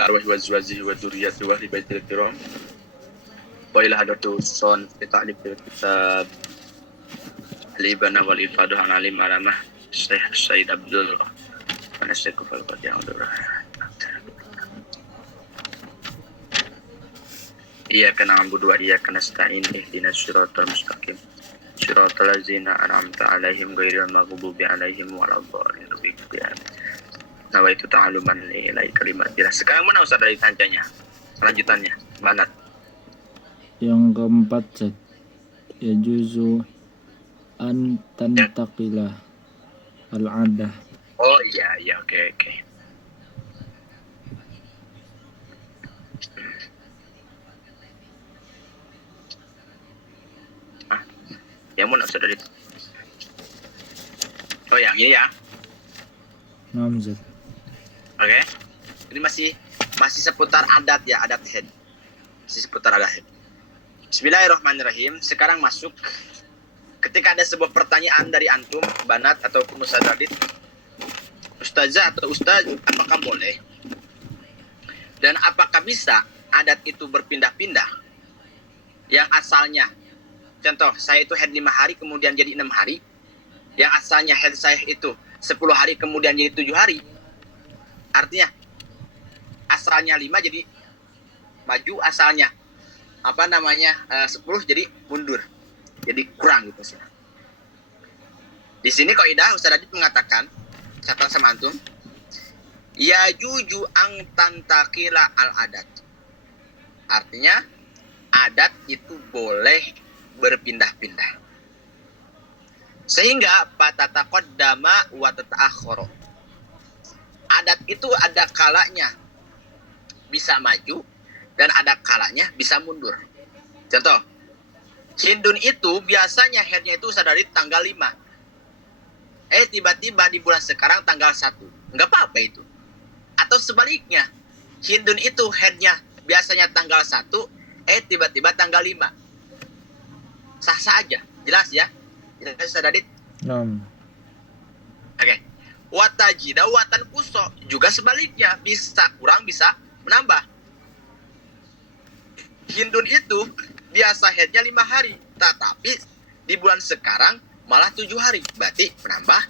ila arwahi wa azwajihi wa dzurriyyati wa ahli baitil kiram wa ila hadratu son fi ta'liq kitab al-ibana wal ifadah an alim alamah Syekh Said Abdul Anasyaku fal Fatihah. Iyyaka na'budu wa iyyaka nasta'in ihdinas siratal mustaqim siratal ladzina an'amta 'alaihim ghairil maghdubi 'alaihim waladdallin. Nawaitu ta'aluman ilai kalimatillah. Sekarang mana Ustaz dari kancanya? Lanjutannya, banat. Yang keempat, Zat. Ya juzu an tantaqilah al-'adah. Oh iya, oke. Yang mana Ustaz dari? Oh yang ini ya. Naam, Zat. Oke. Ini masih seputar adat ya, adat head. Masih seputar adat head. Bismillahirrahmanirrahim. Sekarang masuk ketika ada sebuah pertanyaan dari antum, banat ataupun Ustaz Radit, Ustazah atau Ustaz, apakah boleh dan apakah bisa adat itu berpindah-pindah? Yang asalnya, contoh, saya itu head 5 hari kemudian jadi 6 hari. Yang asalnya head saya itu 10 hari kemudian jadi 7 hari. Artinya asalnya 5 jadi maju, asalnya 10 jadi mundur. Jadi kurang gitu sih. Di sini kaidah Ustaz Adit mengatakan, catat sama antum, ya juju ang tantakila al adat. Artinya adat itu boleh berpindah-pindah. Sehingga patataqaddama wa tata'akhkhara. Adat itu ada kalanya bisa maju dan ada kalanya bisa mundur. Contoh, Hindun itu biasanya headnya itu dari tanggal 5. Tiba-tiba di bulan sekarang tanggal 1. Enggak apa-apa itu. Atau sebaliknya, Hindun itu headnya biasanya tanggal 1, tiba-tiba tanggal 5. Sah-sah aja. Jelas ya? Jelas Ustaz Adit? Naam. Oke. Watajida watan kuso juga sebaliknya, bisa kurang bisa menambah. Hindun itu biasa headnya 5 hari, tetapi di bulan sekarang malah 7 hari, berarti menambah.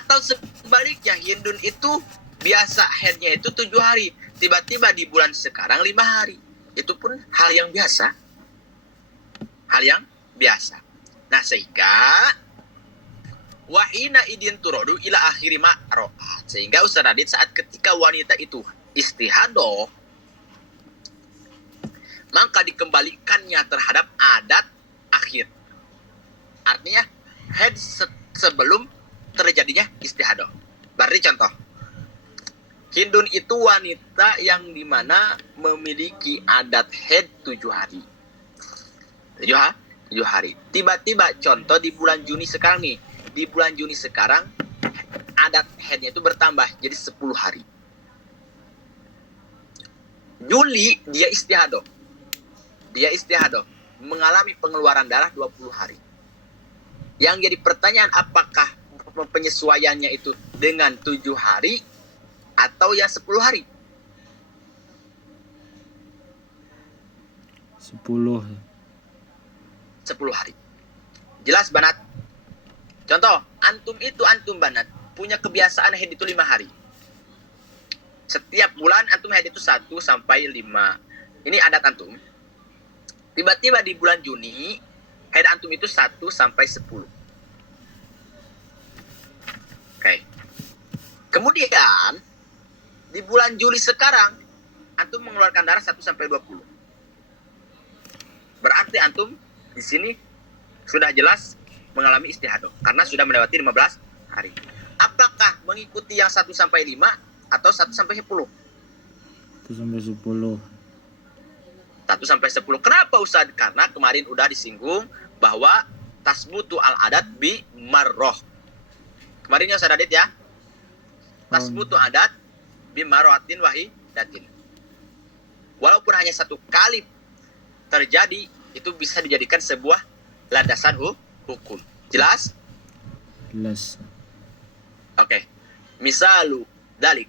Atau sebaliknya, Hindun itu biasa headnya itu 7 hari, tiba-tiba di bulan sekarang 5 hari, itu pun hal yang biasa. Nah, sehingga wahina idin turodu ila akhiri ma'ro'at. Sehingga Ustaz Radit saat ketika wanita itu istihadoh, maka dikembalikannya terhadap adat akhir. Artinya head sebelum terjadinya istihadoh. Berarti contoh, Hindun itu wanita yang dimana memiliki adat head 7 hari. 7 hari. Tiba-tiba contoh di bulan Juni sekarang nih. Di bulan Juni sekarang adat headnya itu bertambah jadi 10 hari. Juli dia istihadoh mengalami pengeluaran darah 20 hari. Yang jadi pertanyaan, apakah penyesuaiannya itu dengan 7 hari atau ya 10 hari? 10 hari. Jelas banat? Contoh, antum banat punya kebiasaan head itu 5 hari. Setiap bulan antum head itu 1 sampai 5. Ini adat antum. Tiba-tiba di bulan Juni head antum itu 1 sampai 10. Oke. Kemudian di bulan Juli sekarang antum mengeluarkan darah 1 sampai 20. Berarti antum di sini sudah jelas mengalami istihadoh karena sudah melewati 15 hari. Apakah mengikuti yang 1 sampai 5 atau 1 sampai 10? 1 sampai 10. 1 sampai 10. Kenapa Ustaz? Karena kemarin udah disinggung bahwa tasbutu al-adat bi marroh. Kemarin ya Ustaz Adit ya. Tasbutu adat bi marrohatin wahidatin. Walaupun hanya 1 kali terjadi, itu bisa dijadikan sebuah landasan hukum. Jelas? Jelas. Oke. Misalu dalik.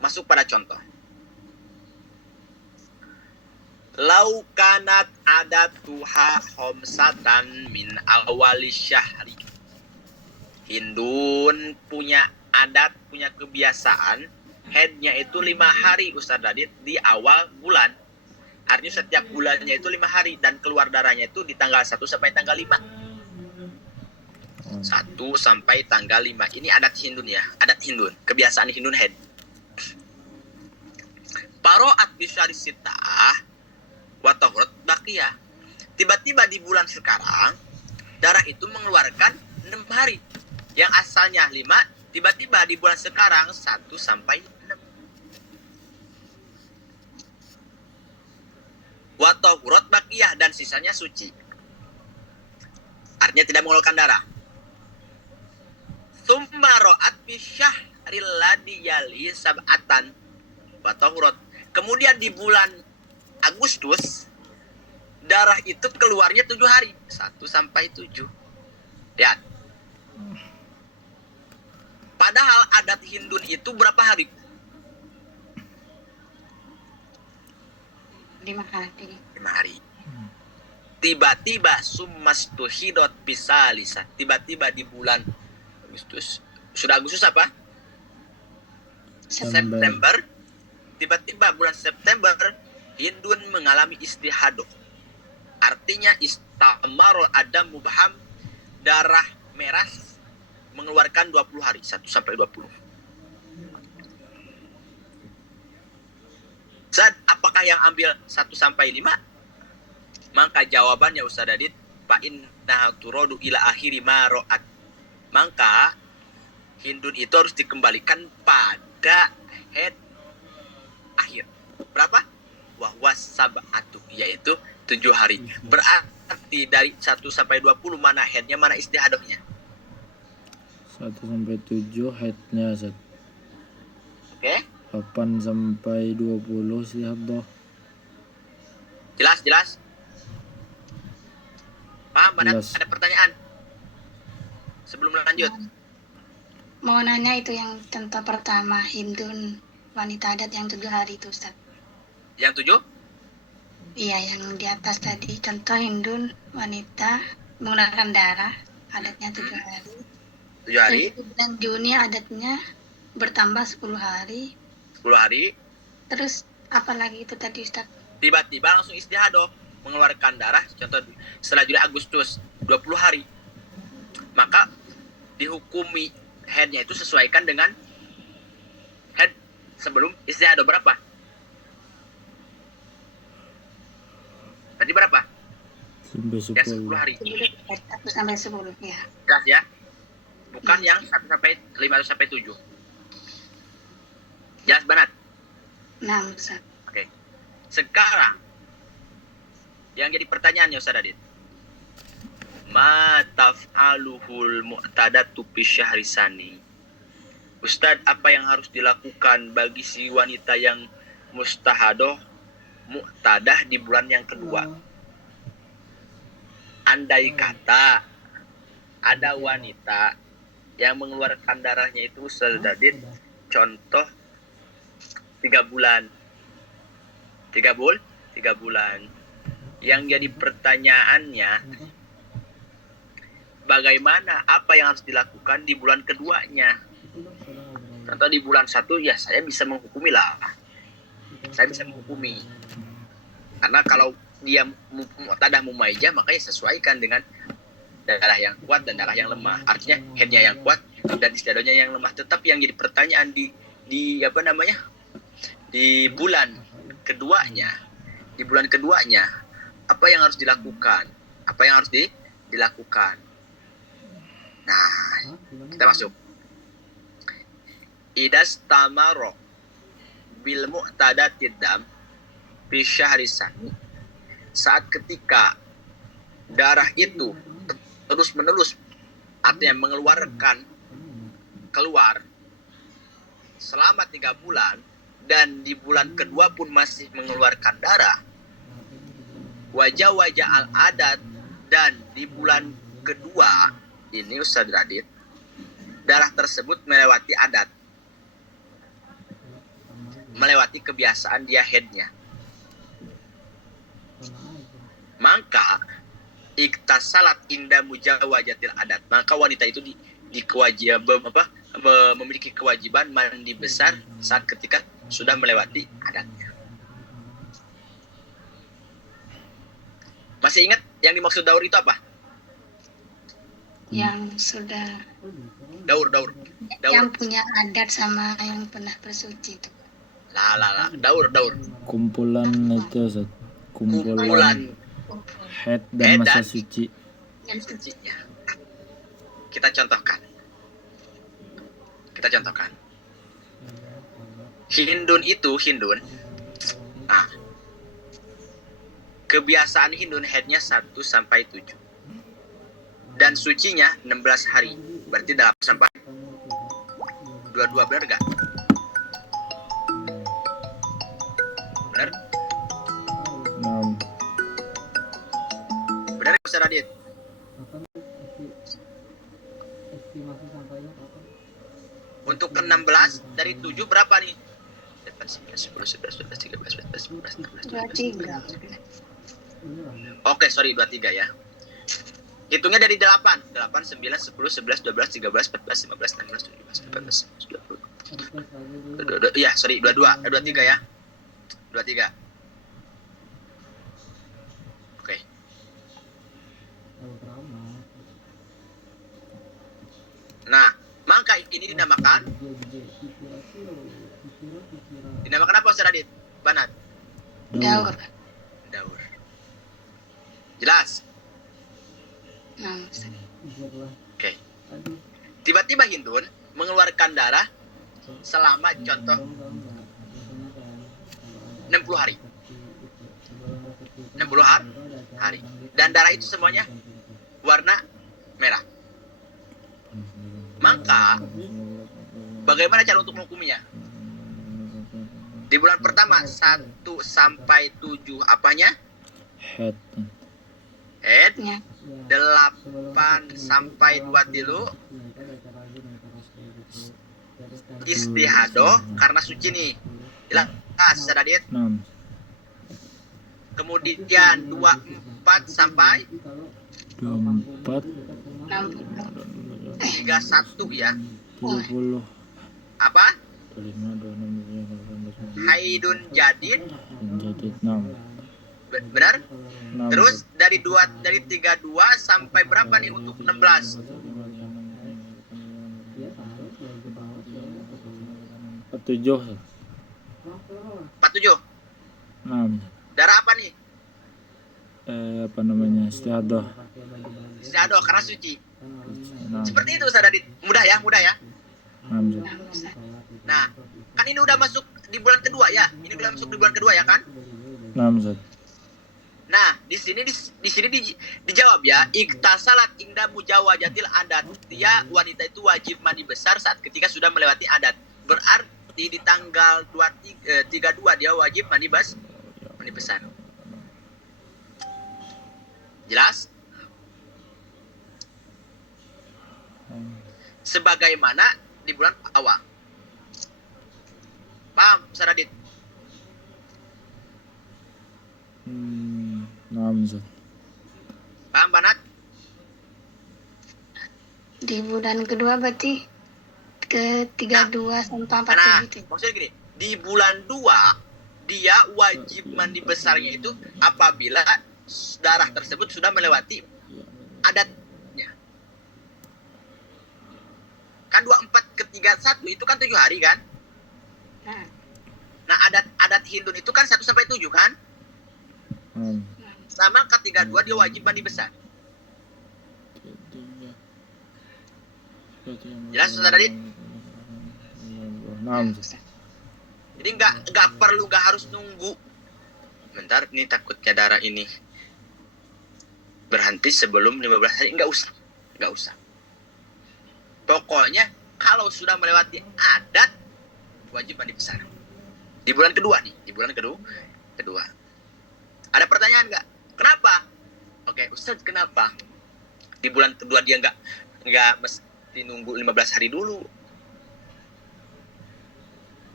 Masuk pada contoh. Lau kanat adatuha homsatan min awali syahri. Hindun punya adat, punya kebiasaan headnya itu 5 hari Ustaz Radit di awal bulan. Artinya setiap bulannya itu 5 hari dan keluar darahnya itu di tanggal 1 sampai tanggal 5. 1 sampai tanggal 5. Ini adat Hindun ya, adat Hindun, kebiasaan Hindun head. Paro'at bisyari sitah wa tahurat baqiyah. Tiba-tiba di bulan sekarang darah itu mengeluarkan 6 hari. Yang asalnya 5, tiba-tiba di bulan sekarang 1 sampai 6. Wa tahurat baqiyah dan sisanya suci. Artinya tidak mengeluarkan darah. Tsumma ra'at fi syahril ladzi yali sab'atan wa tahurat. Kemudian di bulan Agustus darah itu keluarnya 7 hari, 1 sampai 7. Lihat. Padahal adat Hindun itu berapa hari? 5 hari. 5 hari. Tiba-tiba summastuhidot bisalisa. Tiba-tiba di bulan Agustus. Sudah Agustus apa? September. Tiba-tiba bulan September Hindun mengalami istihadoh. Artinya istamarul adam mubham, darah merah mengeluarkan 20 hari, 1 sampai 20. Zat, apakah yang ambil 1 sampai 5? Maka jawabannya Ustaz Adit, fa innaha turadu ila akhiri ma ra'at. Maka Hindun itu harus dikembalikan pada head akhir. Berapa? Wahwa sab'atu, yaitu 7 hari. Berarti dari 1 sampai 20 mana headnya, mana istihadohnya? 1 sampai 7 headnya Zat. Oke? 8 sampai 20 istihadah. Jelas? Paham, Banat? Jelas. Ada pertanyaan? Sebelum lanjut. Mau nanya itu yang contoh pertama Hindun wanita adat yang 7 hari itu Ustaz. Yang 7? Iya, yang di atas tadi contoh Hindun wanita menggunakan darah adatnya 7 hari. 7 hari? Dan Juni adatnya bertambah 10 hari. 10 hari? Terus apa lagi itu tadi Ustaz? Tiba-tiba langsung istihadoh, mengeluarkan darah, contoh setelah Juli Agustus 20 hari. Maka dihukumi headnya itu sesuaikan dengan head sebelum istihadoh berapa? Tadi berapa? Sampai Ya 10 10. hari. 1 sampai 10 ya. Jelas ya? Bukan yang 1 sampai 5 atau sampai 7. Jelas Banat? 6 Ustaz. Oke. Sekarang yang jadi pertanyaannya Ustaz Adit. Ma taf'aluhul mu'tadatu fi syahri sani. Ustaz, apa yang harus dilakukan bagi si wanita yang mustahadoh mu'tadah di bulan yang kedua? Andai kata ada wanita yang mengeluarkan darahnya itu Ustaz Adit, contoh 3 bulan. 3 bulan. Yang jadi pertanyaannya, bagaimana, apa yang harus dilakukan di bulan keduanya? Contoh di bulan 1 ya saya bisa menghukumi lah. Saya bisa menghukumi. Karena kalau dia mu'tadah mumaijah, maka ya sesuaikan dengan darah yang kuat dan darah yang lemah. Artinya headnya yang kuat dan istiadohnya yang lemah. Tetapi yang jadi pertanyaan di apa namanya? Di bulan keduanya, apa yang harus dilakukan? Apa yang harus dilakukan? Nah, kita masuk. Idas tamaro bil mu'tadatid dam fi syahri sani. Saat ketika darah itu terus-menerus, artinya keluar selama 3 bulan, dan di bulan kedua pun masih mengeluarkan darah, wajah-wajah al-adat, dan di bulan kedua ini Ustaz Radit, darah tersebut melewati adat, melewati kebiasaan dia headnya. Maka iktasalat inda mujawajatil adat. Maka wanita itu memiliki kewajiban mandi besar saat ketika sudah melewati adatnya. Masih ingat yang dimaksud daur itu apa? Yang sudah Daur. yang punya adat sama yang pernah bersuci itu. Daur. Kumpulan itu Ustaz. Kumpulan Kumpulan haid haid dan masa dan- suci. Yang suci. sucinya. Kita contohkan. Hindun. Nah, kebiasaan Hindun haidnya 1 sampai 7. Dan sucinya 16 hari. Berarti 8 sampai 22, benar gak? Benar? Naam. Benar gak Ustaz Radit? Untuk ke-16 dari 7 berapa nih? 8, 9, 10, 11, 12, 13, 14, 15, 16, 17. 23. Oke, sorry 23 ya. Hitungnya dari 8. 8, 9, 10, 11, 12, 13, 14, 15, 16, 17, 18, 19, 20. Iya, sorry 22, 23 ya. 23. Oke. Nah, maka ini dinamakan apa Ustaz Radit? Banat. Daur. Daur. Jelas? Nah, Oke. Tiba-tiba Hindun mengeluarkan darah selama contoh 60 hari. 60 hari. Dan darah itu semuanya warna merah. Maka bagaimana cara untuk menghukumnya? Di bulan pertama 1 sampai 7 apanya? Haid. Head. ya. 8 sampai 23 istihadoh karena suci nih. Jelas Sadadit. Naam. Kemudian 24 sampai 24 60. 31 ya. 30 Apa? 5 26 Haidun jadid. jadi 6. Benar? Terus dari 32 sampai berapa nih untuk 16? 47. 47. 6. Darah apa nih? Apa namanya? Istiadah. Istiadoh karena suci. 6. Seperti itu Sadadit. Mudah ya. 6. Nah, kan ini udah masuk di bulan kedua ya. Ini udah masuk di bulan kedua ya kan? 6 Ustaz. Nah, di sini dijawab ya, iktasalat inda mujawajatil adat. Dia wanita itu wajib mandi besar saat ketika sudah melewati adat. Berarti di tanggal 32 dia wajib mandi besar. Jelas? Sebagaimana di bulan awal. Paham, Ustaz Radit? 6 Ustaz. Paham, Banat? Di bulan kedua berarti ke 32 sampai Nah, 47 itu. maksudnya gini, di bulan 2 dia wajib mandi besarnya itu apabila darah tersebut sudah melewati adatnya. Kan 24 ke 31 itu kan 7 hari kan? Nah, adat Hindun itu kan 1 sampai 7 kan? Sama ke 32 dia wajib mandi besar. Jelas Ustaz Radit? 6 Ustaz. Jadi nggak harus nunggu. Bentar, ini takutnya darah ini berhenti sebelum 15 hari. Nggak usah. Pokoknya kalau sudah melewati adat wajib mandi besar. Di bulan kedua nih, kedua. Ada pertanyaan nggak? Kenapa? Oke, Ustaz, kenapa? Di bulan kedua dia nggak mesti nunggu 15 hari dulu.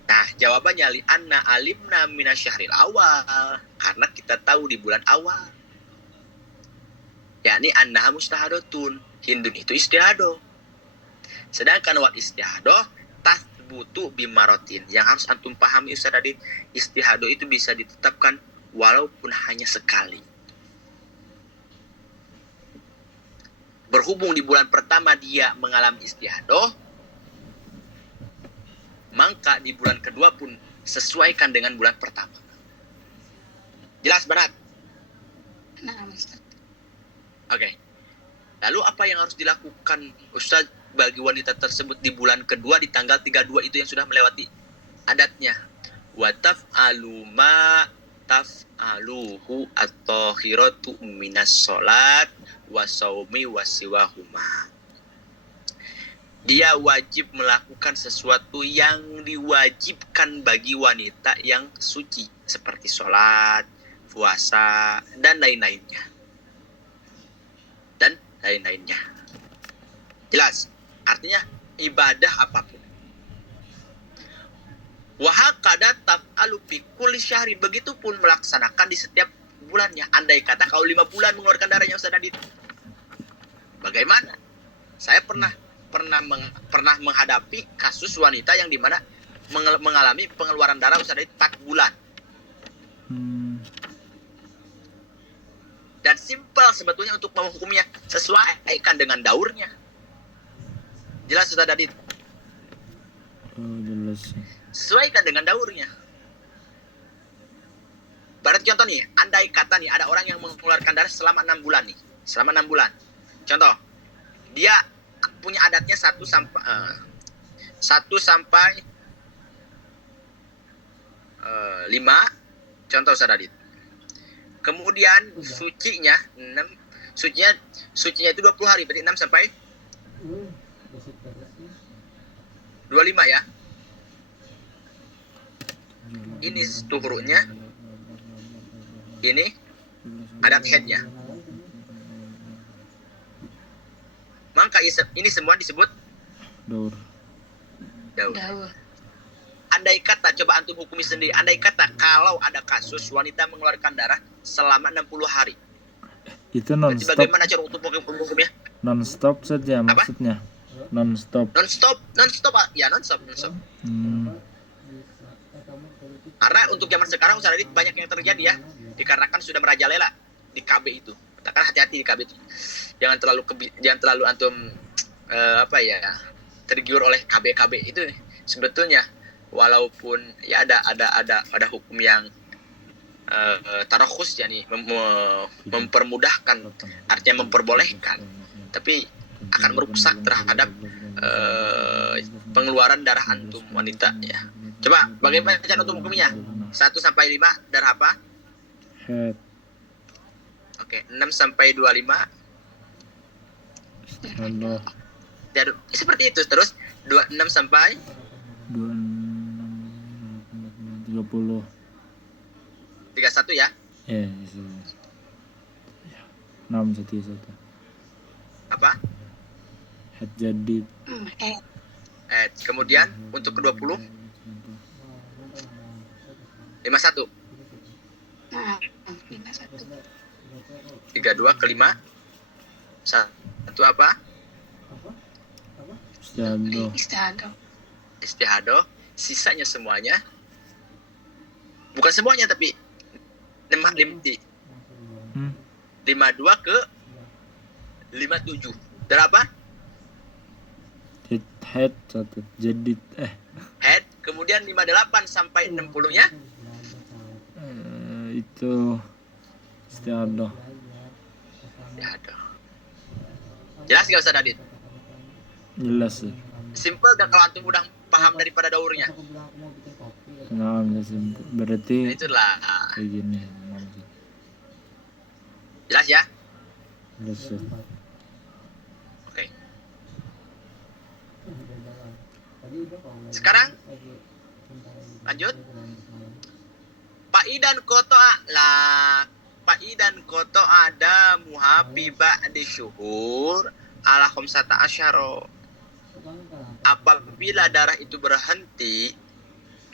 Nah, jawabannya li'anna alimna minasyahril awal. Karena kita tahu di bulan awal. yakni annaha mustahadatun. Hindun itu istihadoh. Sedangkan wal istihadoh tathbutu bimarotin. Yang harus antum pahami Ustaz tadi, istihadoh itu bisa ditetapkan walaupun hanya sekali. Berhubung di bulan pertama dia mengalami istihadoh, maka di bulan kedua pun sesuaikan dengan bulan pertama. Jelas Banat? Nah, Ustaz. Oke. Lalu apa yang harus dilakukan Ustaz bagi wanita tersebut di bulan kedua di tanggal 32 itu yang sudah melewati adatnya? Wa taf'alu ma taf'aluhu at-tahiratu minas sholat wa saumi wa siwahuma. Dia wajib melakukan sesuatu yang diwajibkan bagi wanita yang suci seperti sholat, puasa, dan lain-lainnya. Jelas? Artinya ibadah apapun. Wa hakada taf'alu fi kulli syahri. Begitupun melaksanakan di setiap bulannya. Andai kata kau 5 bulan mengeluarkan darahnya Ustaz Adit. Bagaimana? Saya pernah menghadapi kasus wanita yang dimana mengalami pengeluaran darah Ustaz Adit 4 bulan. Dan simpel sebetulnya untuk menghukumnya, sesuaikan dengan daurnya. Jelas Ustaz Adit? Jelas. Sesuaikan dengan daurnya. Barat contoh nih, andai kata nih ada orang yang mengeluarkan darah selama 6 bulan nih. Selama 6 bulan. Contoh, dia punya adatnya 1 sampai 5. Contoh Ustaz Adit. Kemudian sucinya itu 20 hari, berarti 6 sampai 25 ya. Ini tuhurnya, ini adat headnya. Maka ini semua disebut Daur. Daur. Andai kata, coba antum hukumi sendiri. Andai kata kalau ada kasus wanita mengeluarkan darah selama 60 hari. Itu Berarti non-stop. bagaimana cara untuk hukumnya? Non-stop saja Apa? maksudnya. Non-stop. Non-stop. Ya non-stop. Karena untuk zaman sekarang Ustaz Adit banyak yang terjadi ya. Dikarenakan sudah merajalela di KB itu. Katakan hati-hati di KB itu. Jangan terlalu antum tergiur oleh KB itu. Sebetulnya walaupun ya ada hukum yang tarakhus, yakni mempermudahkan, artinya memperbolehkan, tapi akan merusak terhadap pengeluaran darah antum wanita ya. Coba bagaimana cara untuk hukumnya? 1 sampai 5 darah apa? Head. Oke, 6 sampai 25. Halo. Dan seperti itu terus 26 sampai 30. 31 ya. Itu. 6 1. Apa? Head jadid. Kemudian untuk ke-20 51. Nah, 51. 32 ke-5 1 apa? Istiadoh. Istihadoh. Sisanya semuanya, bukan semuanya tapi 52 ke 57. Dan apa? Head 1 jadid. Head. Kemudian 58 sampai 60-nya Itu istiadoh. Jelas gak Ustaz Adit? Jelas sih. Simple gak kalau antum udah paham daripada daurnya? Nah, berarti Itulah. kayak gini. Jelas ya? Jelas sih. Oke. Sekarang lanjut. Faidan koto ada muhabiba di syuhur ala khamsata asyara. Apabila darah itu berhenti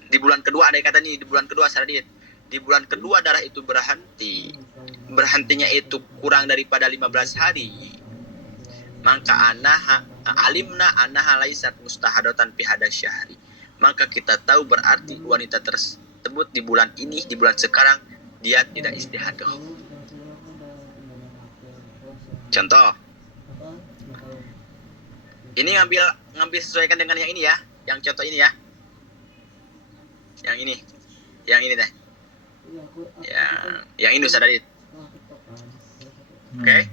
di bulan kedua, andai kata nih di bulan kedua Sadid, di bulan kedua darah itu berhenti berhentinya itu kurang daripada 15 hari, maka alimna annaha laisat mustahadatan fi hada syahri. Maka kita tahu berarti wanita tersebut di bulan ini, di bulan sekarang dia tidak istihadah. Contoh. Ini ngambil sesuaikan dengan yang ini ya, yang contoh ini ya. Yang ini deh. Yang ini Ustaz Adit. Oke.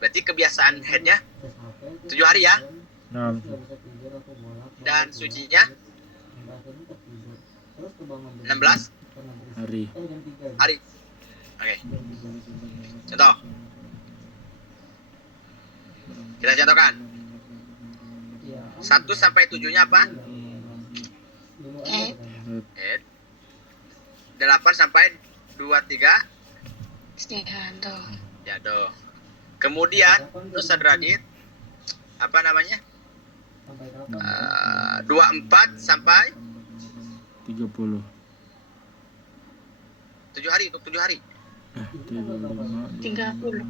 Berarti kebiasaan haidnya 7 hari ya. Naam. Dan sucinya 16 Hari. hari. Oke. Contoh. Kita contohkan. 1 sampai 7-nya apa? Haid. Haid. 8 sampai 23 Istihadah. ya doh. Kemudian Ustaz Radit apa namanya? 24 sampai 30. 7 hari, untuk 7 hari. 30.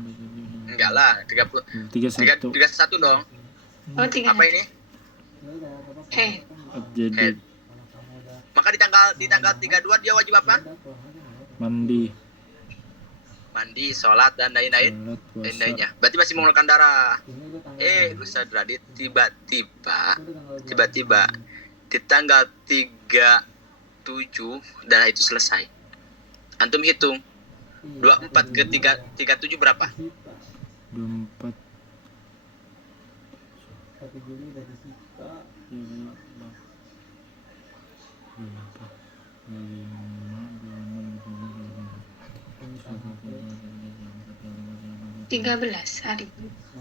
Enggak lah, 30. 31. 31 dong. Oh, 3 Apa ini? Haid. Abjadid. Haid. Maka di tanggal 32 dia wajib apa? Mandi. Mandi, sholat dan lain-lain. Salat, puasa. Lain-lainnya. Berarti masih mengeluarkan darah. Ustaz Radit tiba-tiba di tanggal 37 darah itu selesai. Antum hitung 24 ke 37 berapa? 24. Tiga belas hari.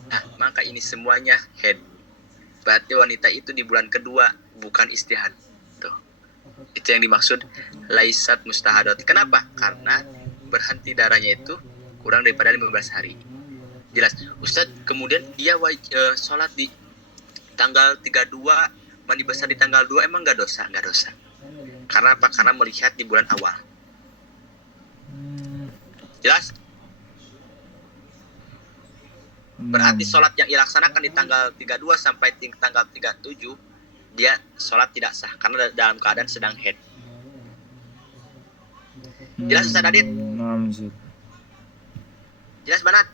Nah, maka ini semuanya haid. Berarti wanita itu di bulan kedua bukan istihad. Tuh. Itu yang dimaksud laisat mustahadat. Kenapa? Karena berhenti darahnya itu kurang daripada 15 hari. Jelas. Ustaz, kemudian dia sholat di tanggal 32, mandi besar di tanggal 2, emang nggak dosa? Nggak dosa. Karena apa? Karena melihat di bulan awal. Jelas? Berarti sholat yang dilaksanakan di tanggal 32 sampai tanggal 37 dia sholat tidak sah karena dalam keadaan sedang haid. Jelas Ustaz Adit? Naam, Ustaz. Jelas Banat?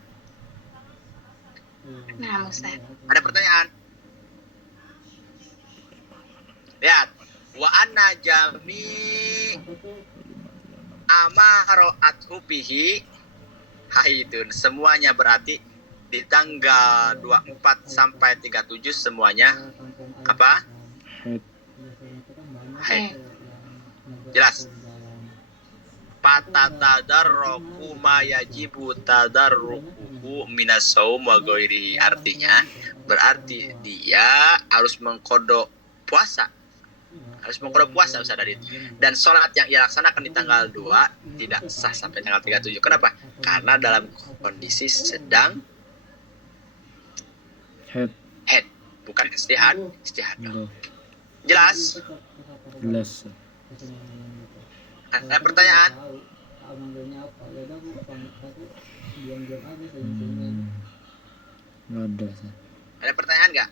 Nah, Ustaz. Ada pertanyaan? Lihat. Wa anna jami amaro'athu bihi haidun. Semuanya berarti di tanggal 24 sampai 37 semuanya apa? Haid. Haid. Jelas. Patatadarruku ma yajibu tadarruku minas saum wa ghairihi. Artinya berarti dia harus mengkodok puasa. Harus mengkodok puasa Ustaz Adit. Dan sholat yang ia laksanakan di tanggal 2 tidak sah sampai tanggal 37. Kenapa? Karena dalam kondisi sedang Haid. haid, bukan istihad. Enggak. Jelas? Jelas. Ada pertanyaan? Enggak ada, Ustaz. Ada pertanyaan nggak?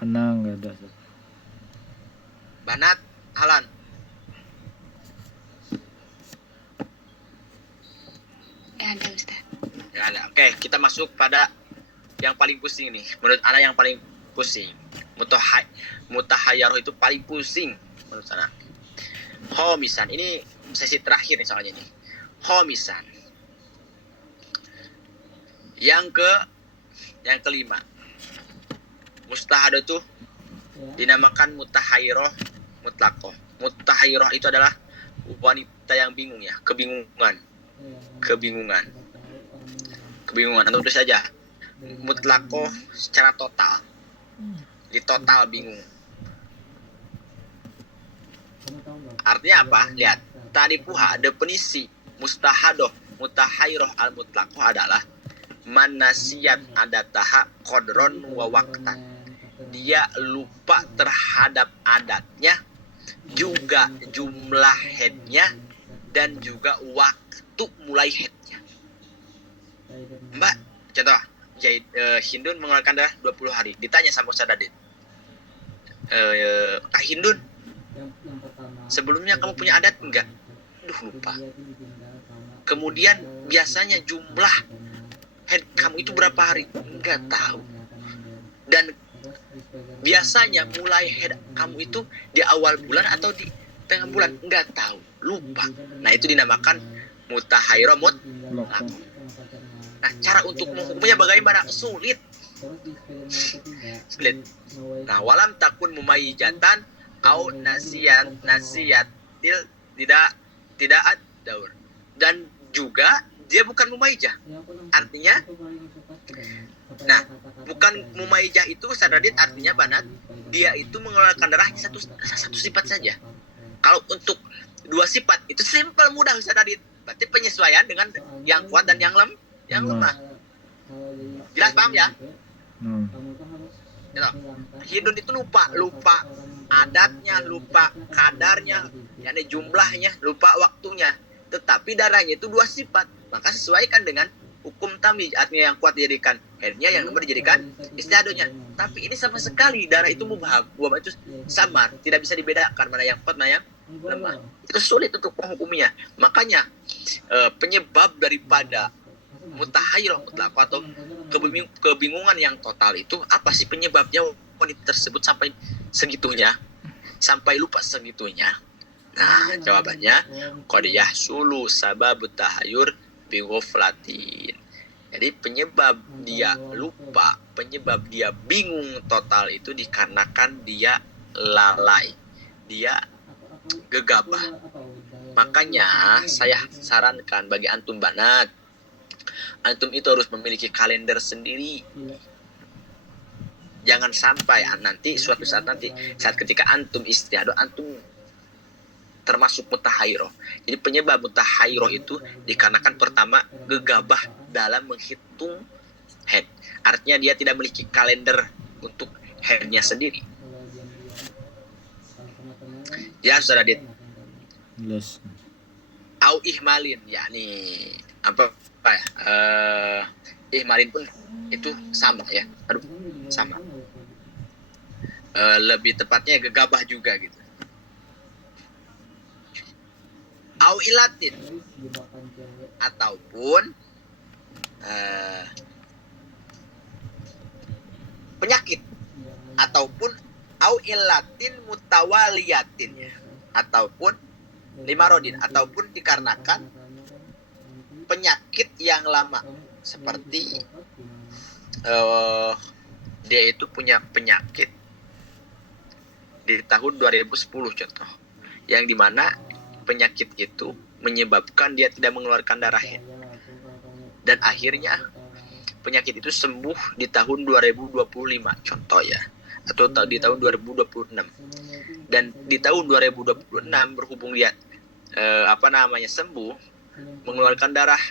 Ana enggak ada, Ustaz. Banat, Halan. Gak ada, Ustaz. Nggak ada. Oke, kita masuk pada yang paling pusing nih. Menurut Ana yang paling pusing. Mutahayyarah itu paling pusing menurut Ana. Khomisan. Ini sesi terakhir nih soalnya nih. Khomisan. Yang kelima. Mustahadah itu dinamakan mutahayyirah mutlaqah. Mutahayyirah itu adalah wanita yang bingung ya, kebingungan. Atau tulis saja mutlaqah secara total. Di total bingung. Artinya apa? Lihat. Tadi puha definisi mutahayyirah al-mutlaqah adalah manasiyat adataha qadron wa waqtan. Dia lupa terhadap adatnya juga jumlah headnya, dan juga waktu mulai headnya. Mbak, contoh, Hindun mengeluarkan darah 20 hari. Ditanya sama Ustaz Adit, Kak Hindun, sebelumnya kamu punya adat enggak? Lupa. Kemudian biasanya jumlah head kamu itu berapa hari? Enggak tahu. Dan biasanya mulai head kamu itu di awal bulan atau di tengah bulan? Enggak tahu. Lupa. Nah, itu dinamakan mutahairo mutlaq. Nah, cara untuk menghukumnya bagaimana? Sulit. Nah, walam takun mumayyijatan au nasiyatil tidak ad-daur. Dan juga dia bukan mumayyijah. Artinya, nah, bukan mumayyijah itu Sadadit artinya banat, dia itu mengeluarkan darah satu sifat saja. Kalau untuk dua sifat itu simpel, mudah Sadadit. Berarti penyesuaian dengan yang kuat dan yang lemah. Jelas, paham ya? Hindun itu lupa adatnya, lupa kadarnya, yakni jumlahnya, lupa waktunya. Tetapi darahnya itu dua sifat, maka sesuaikan dengan hukum tamyiz, artinya yang kuat dijadikan headnya, yang lemah dijadikan istiadonya. Tapi ini sama sekali darah itu mubham, itu samar, tidak bisa dibedakan mana yang kuat mana yang lemah. Itu sulit untuk menghukumnya. Makanya penyebab daripada mutahayyirah mutlaq atau kebingungan yang total itu apa sih penyebabnya wanita tersebut sampai segitunya, sampai lupa segitunya? Nah, jawabannya qad yahsulu sababut tahayyur bi ghaflatin. Jadi penyebab dia lupa, penyebab dia bingung total itu dikarenakan dia lalai, dia gegabah. Makanya saya sarankan bagi antum banat, antum itu harus memiliki kalender sendiri. Jangan sampai nanti suatu saat ketika antum istiadah, antum termasuk mutahayyirah. Jadi penyebab mutahayyirah itu dikarenakan pertama gegabah dalam menghitung head. Artinya dia tidak memiliki kalender untuk headnya sendiri. Ya, Saudara Dit. Yes. Au ihmalin, yakni apa ya? Ihmalin pun itu sama ya. Sama. Lebih tepatnya gegabah juga gitu. Au ilatin, ataupun penyakit, ataupun au ilatin mutawaliyatin, ataupun limarodin, ataupun dikarenakan penyakit yang lama, seperti dia itu punya penyakit di tahun 2010 contoh, yang dimana penyakit itu menyebabkan dia tidak mengeluarkan darah head, dan akhirnya penyakit itu sembuh di tahun 2025 contoh ya, atau di tahun 2026. Dan di tahun 2026 berhubung dia sembuh, mengeluarkan darah,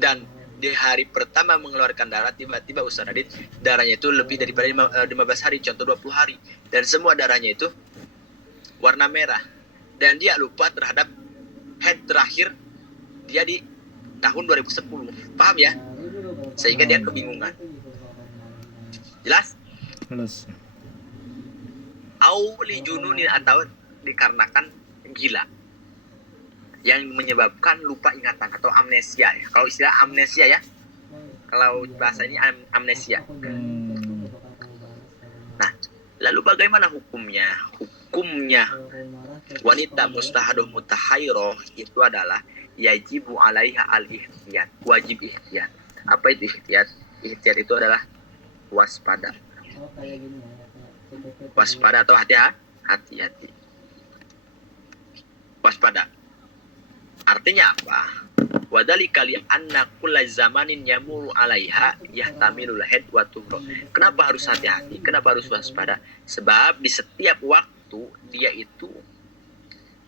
dan di hari pertama mengeluarkan darah tiba-tiba Ustaz Adit darahnya itu lebih daripada 15 hari, contoh 20 hari, dan semua darahnya itu warna merah, dan dia lupa terhadap head terakhir dia di tahun 2010. Paham ya? Sehingga dia kebingungan. Jelas? Jelas. Au li jununin, atau dikarenakan gila yang menyebabkan lupa ingatan atau amnesia ya. Kalau istilah amnesia ya. Kalau bahasa ini amnesia. Nah, lalu bagaimana hukumnya? Hukumnya wanita mustahadah mutahayyirah itu adalah yajibu alaiha al-ihtiyat, wajib ihtiyat. Apa itu ihtiyat? Ihtiyat itu adalah waspada. Waspada atau hati-hati. Waspada. Artinya apa? Wadhalika li anna kulla zamanin yamuru alaiha yahtamilul haid wa tuhra. Kenapa harus hati-hati? Kenapa harus waspada? Sebab di setiap waktu dia itu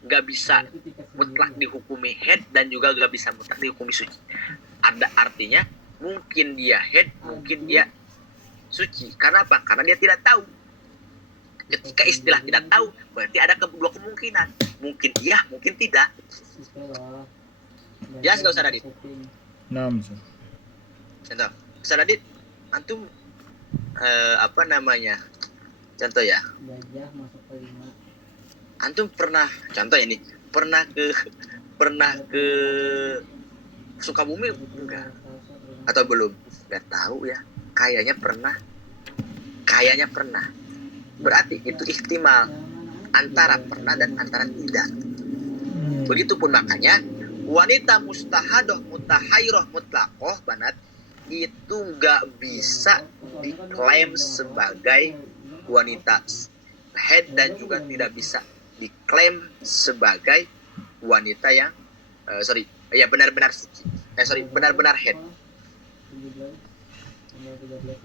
gak bisa mutlak dihukumi head, dan juga gak bisa mutlak dihukumi suci. Ada artinya mungkin dia head, mungkin dia suci. Karena apa? Karena dia tidak tahu. Ketika istilah tidak tahu, berarti ada dua kemungkinan. Mungkin iya, mungkin tidak. Jelas gak Ustaz Adit? 6 Ustaz. Contoh, Ustaz Adit, antum apa namanya? Contoh ya. Antum pernah, contoh ini, pernah ke Sukabumi enggak? Atau belum? Enggak tahu ya. Kayaknya pernah. Berarti itu ihtimal antara pernah dan antara tidak. Begitupun makanya wanita mustahadoh mutahairoh mutlaqoh banat itu nggak bisa diklaim sebagai wanita haid dan juga tidak bisa diklaim sebagai wanita yang benar-benar suci. Benar-benar haid.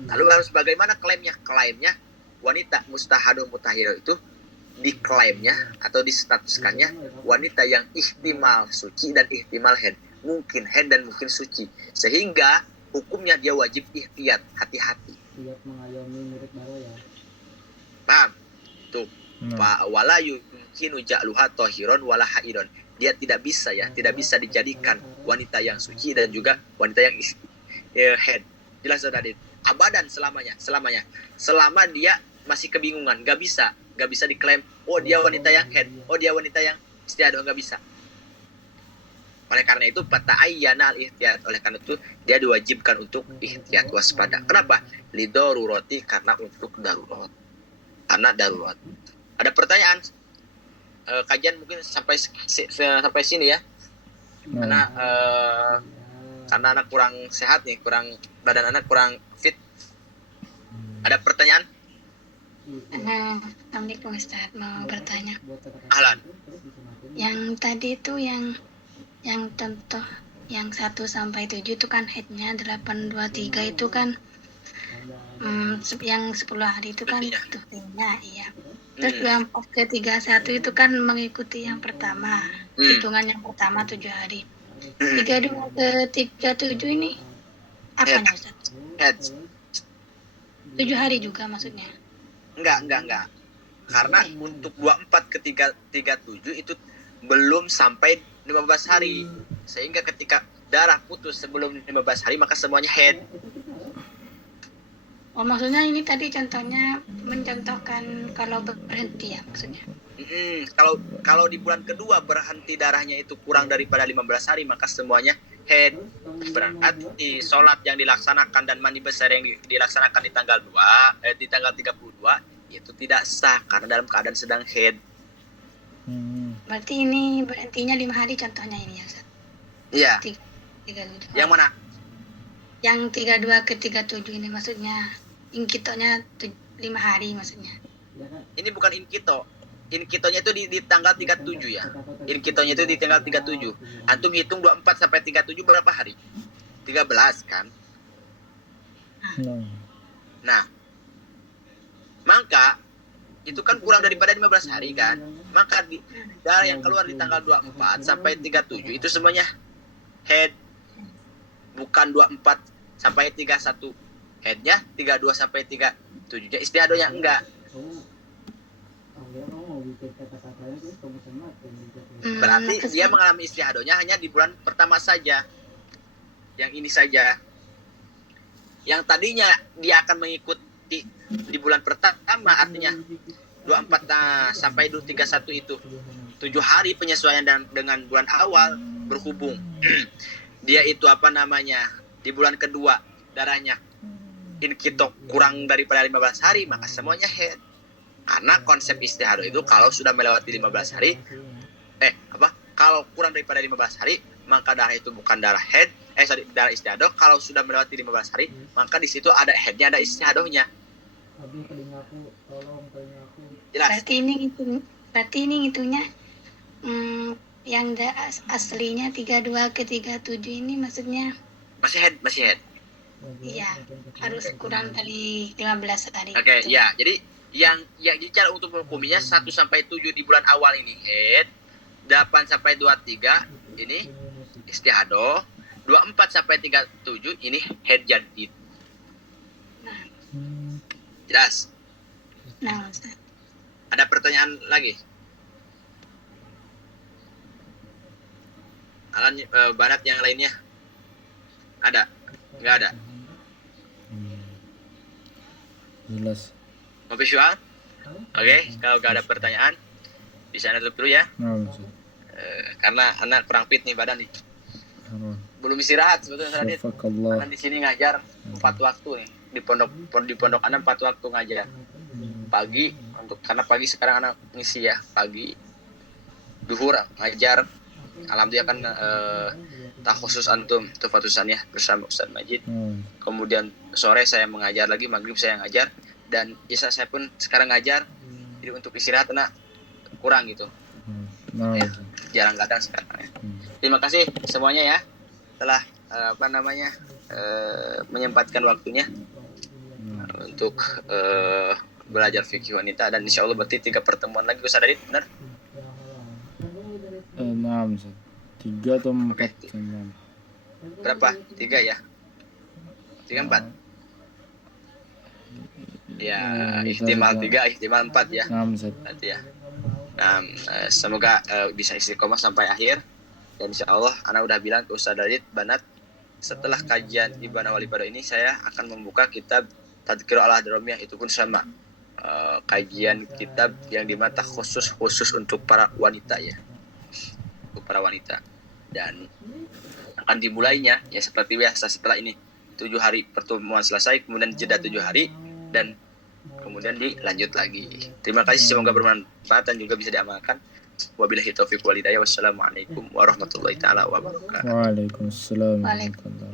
Lalu harus bagaimana klaimnya? Klaimnya wanita mustahadoh mutahairoh itu diklaimnya atau distatuskannya wanita yang ihtimal suci dan ihtimal haid, mungkin haid dan mungkin suci, sehingga hukumnya dia wajib ihtiyat, hati-hati. Paham? Tuh, wala yumkinu ja'luha tahiron wala haidon. Dia tidak bisa dijadikan wanita yang suci dan juga wanita yang haid. Jelas sudah Adit? Abadan selamanya. Selama dia masih kebingungan, nggak bisa diklaim, oh dia wanita yang haid, oh dia wanita yang istiadah, nggak bisa. Oleh karena itu fata'ayyana al-ihtiyat, oleh karena itu dia diwajibkan untuk ihtiyat, waspada. Kenapa? Lidoruroti, karena untuk darurat. Karena darurat. Ada pertanyaan? Kajian mungkin sampai sini ya. Karena anak kurang sehat nih, badan anak kurang fit. Ada pertanyaan? Assalamualaikum Ustaz, mau bertanya. Ahlan. Yang tadi itu yang contoh yang 1 sampai 7 itu kan headnya 8, 2, 3 itu kan yang 10 hari itu kan tuhnya, iya. Terus 24 ke 31 itu kan mengikuti yang pertama, hitungan yang pertama 7 hari. 32 ke 37 ini apanya Ustaz? Head. 7 hari juga maksudnya? Enggak. Karena untuk 24 ke 37 itu belum sampai 15 hari. Sehingga ketika darah putus sebelum 15 hari maka semuanya head. Oh, maksudnya ini tadi contohnya mencontohkan kalau berhenti ya maksudnya? Kalau di bulan kedua berhenti darahnya itu kurang daripada 15 hari maka semuanya head. Berarti sholat yang dilaksanakan dan mandi besar yang dilaksanakan di tanggal 32 itu tidak sah karena dalam keadaan sedang head. Berarti ini berhentinya 5 hari contohnya ini ya Ustaz? Iya. 37. Yang mana? Yang 32 ke 37 ini maksudnya inkitonya 5 hari maksudnya. Ini bukan inkito. Inkitonya itu di tanggal 37 ya. Inkitonya itu di tanggal 37. Antum hitung 24 sampai 37 berapa hari? 13 kan? Nah, maka itu kan kurang daripada 15 hari kan? Maka darah yang keluar di tanggal 24 sampai 37 itu semuanya head. Bukan 24 sampai 31 headnya, 32 sampai 37-nya istiadohnya enggak. Berarti dia mengalami istiadohnya hanya di bulan pertama saja. Yang ini saja. Yang tadinya dia akan mengikuti di bulan pertama, artinya 24 sampai 31 itu 7 hari penyesuaian dengan bulan awal berhubung. Dia itu di bulan kedua darahnya inkito kurang daripada 15 hari maka semuanya head. Karena konsep istihadah itu kalau sudah melewati 15 hari kalau kurang daripada 15 hari maka darah itu bukan darah head, darah istihadah. Kalau sudah melewati 15 hari maka di situ ada headnya, ada istihadahnya. Jelas. Berarti ini ngitungnya yang aslinya 32 ke 37 ini maksudnya masih head. Iya, harus kurang dari 15 hari. Oke, ya. Jadi yang cara untuk menghukuminya 1 sampai 7 di bulan awal ini head, 8 sampai 23 ini istihadah, 24 sampai 37 ini head jadid. Jelas? Nah, Ustaz. pertanyaan lagi? Alan, banat yang lainnya ada? Nggak ada. Jelas. Mau visual? Oke, kalau nggak ada pertanyaan bisa tutup dulu ya. Naam Ustaz. Karena anak kurang fit nih badan nih. Naam. Belum istirahat sebetulnya Radit. Syafakallah. Anak di sini ngajar 4 waktu nih. Di pondok anak 4 waktu ngajar. Pagi karena pagi sekarang anak ngisi ya, pagi duhur ngajar. Alhamdulillah kan takhusus antum tufatusan ya bersama Ustaz Majid. Kemudian sore saya mengajar lagi, maghrib saya ngajar, dan isya saya pun sekarang ngajar. Jadi untuk istirahat anak kurang gitu. Naam. Ya, jarang-kadang sekarang ya. Terima kasih semuanya ya telah menyempatkan waktunya untuk belajar fikih wanita, dan insya Allah berarti 3 pertemuan lagi Ustaz Adit, benar? Naam Ustaz. 3 atau 4? Oke. Berapa? 3 ya? 3, 4? Ya, ihtimal 3, ihtimal 4 ya. Naam Ustaz. Berarti ya. Nah, semoga bisa istiqomah sampai akhir. Dan insya Allah, Ana udah bilang ke Ustaz Adit, Banat, setelah kajian Ibana Wali Baro ini, saya akan membuka kitab Tadhkirah Al-Hadramiyah, itu pun sama. Kajian kitab yang dimana khusus untuk para wanita ya. Untuk para wanita. Dan akan dimulainya ya seperti biasa setelah ini 7 hari pertemuan selesai, kemudian jeda 7 hari, dan kemudian dilanjut lagi. Terima kasih, semoga bermanfaat dan juga bisa diamalkan. Wabillahi taufiq wal hidayah. Wassalamualaikum warahmatullahi taala wabarakatuh. Waalaikumsalam warahmatullahi